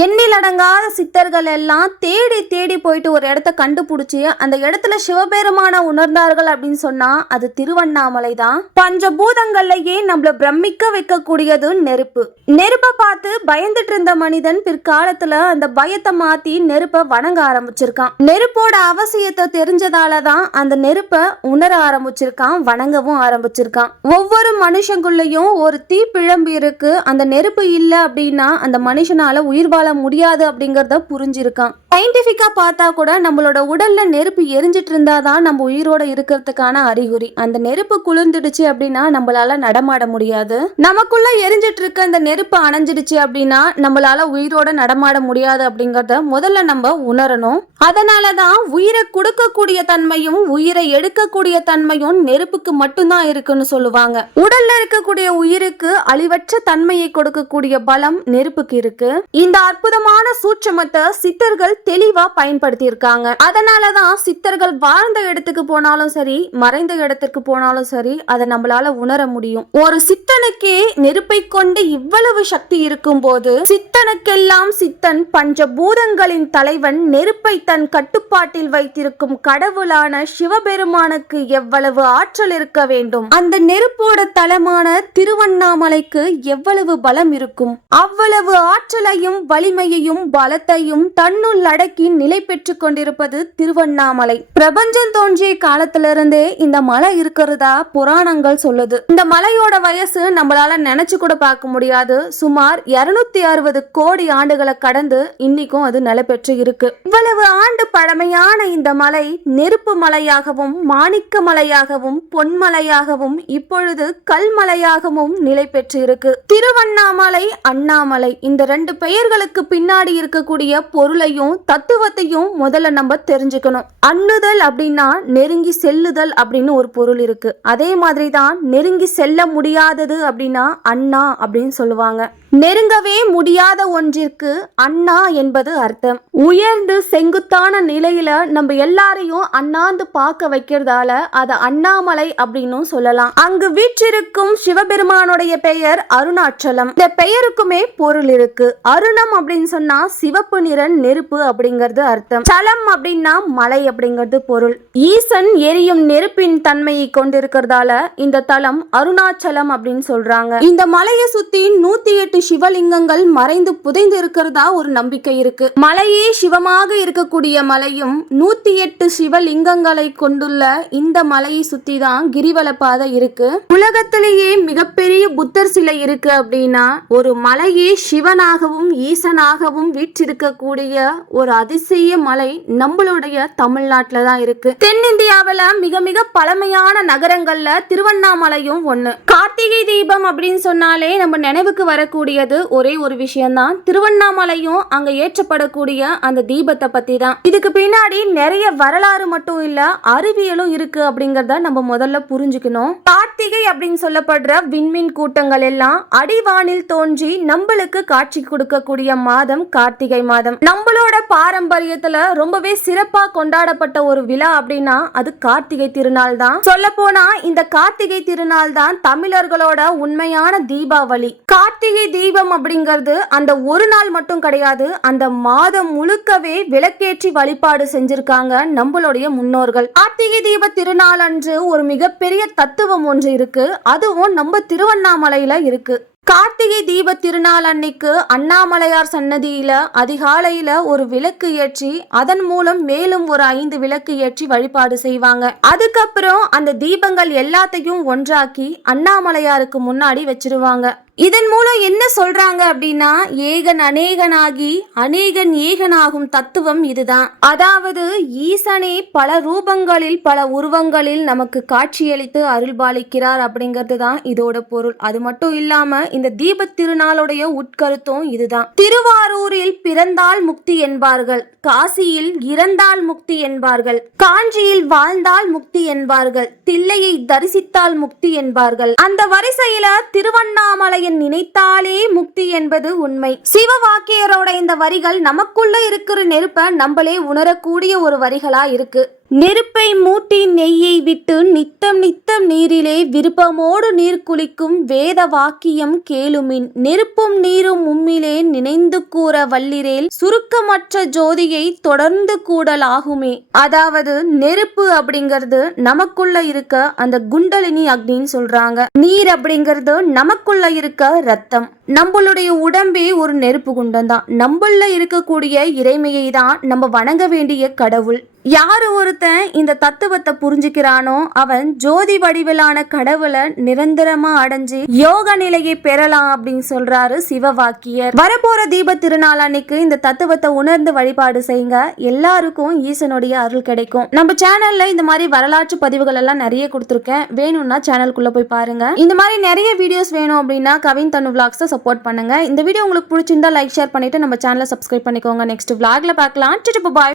எண்ணிலடங்காத சித்தர்கள் எல்லாம் தேடி தேடி போயிட்டு ஒரு இடத்த கண்டுபிடிச்சி அந்த இடத்துல சிவபெருமான உணர்ந்தார்கள் அப்படின்னு சொன்னா அது திருவண்ணாமலை தான். பஞ்சபூதங்கள்லயே நம்மள பிரமிக்க வைக்கக்கூடியது நெருப்பு. நெருப்பை பார்த்து பயந்துட்டு இருந்த மனிதன் பிற்காலத்துல அந்த பயத்தை மாத்தி நெருப்பை வணங்க ஆரம்பிச்சிருக்கான். நெருப்போட அவசியத்தை தெரிஞ்சதாலதான் அந்த நெருப்பை உணர ஆரம்பிச்சிருக்கான், வணங்கவும் ஆரம்பிச்சிருக்கான். ஒவ்வொரு மனுஷங்குள்ளயும் ஒரு தீப்பிழம்பு இருக்கு. அந்த நெருப்பு இல்லை அப்படின்னா அந்த மனுஷனால உயிர் வாழ முடியாது அப்படிங்கறத புரிஞ்சிருக்கான். சயின்டிபிக்கா பார்த்தா கூட நம்மளோட உடல்ல நெருப்பு எரிஞ்சிட்டு இருந்தாதான் நம்ம உயிரோட இருக்கிறதுக்கான அறிகுறி. அந்த நெருப்பு குளிர்ந்துடுச்சு அப்படின்னா நம்மளால நடமாட முடியாது. நமக்குள்ள எரிஞ்சிட்டு இருக்க அந்த நெருப்பு அணைஞ்சிடுச்சு அப்படின்னா நம்மளால உயிரோட நடமாட முடியாது அப்படிங்கறத முதல்ல நம்ம உணரணும். அதனாலதான் உயிரை கொடுக்கக்கூடிய தன்மையும் உயிரை எடுக்கக்கூடிய தன்மையும் நெருப்புக்கு மட்டும்தான் இருக்குன்னு சொல்லுவாங்க. உடல்ல இருக்கக்கூடிய உயிருக்கு அழிவற்ற தன்மையை கொடுக்கக்கூடிய பலம் நெருப்புக்கு இருக்கு. இந்த அற்புதமான சூட்சமத்தை சித்தர்கள் தெளிவா பயன்படுத்தி இருக்காங்க. அதனாலதான் சித்தர்கள் வாழ்ந்த இடத்துக்கு போனாலும் சரி, மறைந்த இடத்துக்கு போனாலும் சரி, அதை நம்மளால உணர முடியும். ஒரு சித்தனுக்கே நெருப்பை கொண்டு இவ்வளவு சக்தி இருக்கும் போது சித்தனுக்கெல்லாம் சித்தன் பஞ்சபூதங்களின் தலைவன் நெருப்பை தன் கட்டுப்பாட்டில் வைத்திருக்கும் கடவுளான சிவபெருமானுக்கு எவ்வளவு ஆற்றல் இருக்க வேண்டும். அந்த நெருப்போட தலமான திருவண்ணாமலைக்கு எவ்வளவு பலம் இருக்கும். அவ்வளவு ஆற்றலையும் வலிமையையும் பலத்தையும் தன்னுள் அடக்கி நிலை பெற்று கொண்டிருப்பது திருவண்ணாமலை. பிரபஞ்சம் தோன்றிய காலத்திலிருந்தே இந்த மலை இருக்கிறதா புராணங்கள் சொல்லுது. இந்த மலையோட வயசு நம்மளால நினைச்சு கூட பார்க்க முடியாது. சுமார் 260 கோடி ஆண்டுகளை கடந்து இன்னைக்கும் அது நிலை பெற்று இருக்கு. இவ்வளவு ஆண்டு பழமையான இந்த மலை நெருப்பு மலையாகவும் மாணிக்க மலையாகவும் பொன்மலையாகவும் இப்பொழுது கல்மலையாகவும் நிலை பெற்று இருக்கு. திருவண்ணாமலை, அண்ணாமலை இந்த ரெண்டு பெயர்களுக்கு பின்னாடி இருக்கக்கூடிய பொருளையும் தத்துவத்தையும் முதல்ல நம்ம தெரிஞ்சுக்கணும். அண்ணுதல் அப்படின்னா நெருங்கி செல்லுதல் அப்படின்னு ஒரு பொருள் இருக்கு. அதே மாதிரி தான் நெருங்கி செல்ல முடியாதது அப்படின்னா அண்ணா அப்படின்னு சொல்லுவாங்க. நெருங்கவே முடியாத ஒன்றிற்கு அண்ணா என்பது அர்த்தம். உயர்ந்து செங்குத்தான நிலையில நம்ம எல்லாரையும் அண்ணாந்து பார்க்க வைக்கிறதால அதை அண்ணாமலை அப்படின்னு சொல்லலாம். அங்கு வீற்றிருக்கும் சிவபெருமானுடைய பெயர் அருணாச்சலம். இந்த பெயருக்குமே பொருள் இருக்கு. அருணம் அப்படின்னு சொன்னா சிவப்பு நிற நெருப்பு அப்படிங்கிறது அர்த்தம். சலம் அப்படின்னா மலை அப்படிங்கிறது பொருள். ஈசன் எரியும் நெருப்பின் தன்மையை கொண்டிருக்கிறதால இந்த தலம் அருணாச்சலம் அப்படின்னு சொல்றாங்க. இந்த மலையை சுத்தி 108 சிவலிங்கங்கள் மறைந்து புதைந்து இருக்கிறதா ஒரு நம்பிக்கை இருக்கு. மலையே சிவமாக இருக்கக்கூடிய மலையும் 108 சிவலிங்கங்களை கொண்டுள்ள இந்த மலையை சுத்தி தான் கிரிவல பாதை இருக்கு. உலகத்திலேயே மிகப்பெரிய புத்தர் சிலை இருக்கு அப்படின்னா ஒரு மலையே சிவனாகவும் ஈசனாகவும் வீற்றிருக்கக்கூடிய ஒரு அதிசய மலை நம்மளுடைய தமிழ்நாட்டில தான் இருக்கு. தென்னிந்தியாவில மிக மிக பழமையான நகரங்கள்ல திருவண்ணாமலையும் ஒண்ணு. கார்த்திகை தீபம் அப்படின்னு சொன்னாலே நம்ம நினைவுக்கு வரக்கூடிய ஒரே ஒரு விஷயம்தான் திருவண்ணாமலையும் அங்க ஏற்றப்படக்கூடிய அந்த தீபத்தை பத்தி தான். இதுக்கு பின்னாடி நிறைய வரலாறு மட்டும் இல்ல அறிவியலும் இருக்கு அப்படிங்கறத நம்ம முதல்ல புரிஞ்சுக்கணும். கார்த்திகை அப்படின்னு சொல்லப்படுற விண்மீன் கூட்டங்கள் எல்லாம் அடிவானில் தோன்றி நம்மளுக்கு காட்சி கொடுக்கக்கூடிய மாதம் கார்த்திகை மாதம். நம்மளோட பாரம்பரியத்துல ரொம்பவே சிறப்பா கொண்டாடப்பட்ட ஒரு விழா அப்படின்னா அது கார்த்திகை திருநாள் தான். சொல்ல போனா இந்த கார்த்திகை திருநாள் தான் தமிழர்களோட உண்மையான தீபாவளி. கார்த்திகை தீபம் அப்படிங்கிறது அந்த ஒரு நாள் மட்டும் கிடையாது. அந்த மாதம் முழுக்கவே விளக்கேற்றி வழிபாடு செஞ்சிருக்காங்க நம்மளுடைய முன்னோர்கள். கார்த்திகை தீப திருநாள் அன்று ஒரு மிகப்பெரிய தத்துவம் ஒன்று இருக்கு. அதுவும் நம்ம திருவண்ணாமலையில இருக்கு. கார்த்திகை தீப திருநாள் அன்னைக்கு அண்ணாமலையார் சன்னதியில அதிகாலையில ஒரு விளக்கு ஏற்றி அதன் மூலம் மேலும் ஒரு 5 விளக்கு ஏற்றி வழிபாடு செய்வாங்க. அதுக்கப்புறம் அந்த தீபங்கள் எல்லாத்தையும் ஒன்றாக்கி அண்ணாமலையாருக்கு முன்னாடி வச்சிருவாங்க. இதன் மூலம் என்ன சொல்றாங்க அப்படின்னா ஏகன் அநேகனாகி அநேகன் ஏகனாகும் தத்துவம் இதுதான். அதாவது ஈசனே பல ரூபங்களில் பல உருவங்களில் நமக்கு காட்சியளித்து அருள்பாலிக்கிறார் அப்படிங்கிறது தான் இதோட பொருள். அது மட்டும் இல்லாம இந்த தீப திருநாளுடைய உட்கருத்தும் இதுதான். திருவாரூரில் பிறந்தால் முக்தி என்பார்கள், காசியில் இறந்தால் முக்தி என்பார்கள், காஞ்சியில் வாழ்ந்தால் முக்தி என்பார்கள், தில்லையை தரிசித்தால் முக்தி என்பார்கள். அந்த வரிசையில திருவண்ணாமலை நினைத்தாலே முக்தி என்பது உண்மை. சிவவாக்கியரோட இந்த வரிகள் நமக்குள்ள இருக்கிற நெருப்ப நம்மளே உணரக்கூடிய ஒரு வரிகளா இருக்கு. நெருப்பை மூட்டி நெய்யை விட்டு நித்தம் நித்தம் நீரிலே விருப்பமோடு நீர் குளிக்கும் வேத வாக்கியம் கேளுமின். நெருப்பும் நீரும் உம்மிலே நினைந்து கூற வல்லிரேல் சுருக்கமற்ற ஜோதியை தொடர்ந்து கூடலாகுமே. அதாவது நெருப்பு அப்படிங்கிறது நமக்குள்ள இருக்க அந்த குண்டலினி அக்னின்னு சொல்றாங்க. நீர் அப்படிங்கிறது நமக்குள்ள இருக்க ரத்தம். நம்மளுடைய உடம்பே ஒரு நெருப்பு குண்டம் தான். நம்மள இருக்கக்கூடிய இறைமையை தான் நம்ம வணங்க வேண்டிய கடவுள். யாரு ஒருத்தன் இந்த தத்துவத்தை புரிஞ்சுக்கிறானோ அவன் ஜோதி வடிவிலான கடவுளை நிரந்தரமா அடைஞ்சு யோக நிலையை பெறலாம் அப்படின்னு சொல்றாரு சிவவாக்கியர். வரப்போற தீப திருநாள் அன்னைக்கு இந்த தத்துவத்தை உணர்ந்து வழிபாடு செய்யுங்க. எல்லாருக்கும் ஈசனுடைய அருள் கிடைக்கும். நம்ம சேனல்ல இந்த மாதிரி வரலாற்று பதிவுகள் எல்லாம் நிறைய கொடுத்துருக்கேன். வேணும்னா சேனலுக்குள்ள போய் பாருங்க. இந்த மாதிரி நிறைய வீடியோஸ் வேணும் அப்படின்னா கவின் தனு vlogs சப்போர்ட் பண்ணுங்க. இந்த வீடியோ உங்களுக்கு பிடிச்சிருந்தா லைக் ஷேர் பண்ணிட்டு நம்ம சேனலை சப்ஸ்கிரைப் பண்ணிக்கோங்க. நெக்ஸ்ட் vlogல பார்க்கலாம். பாய்.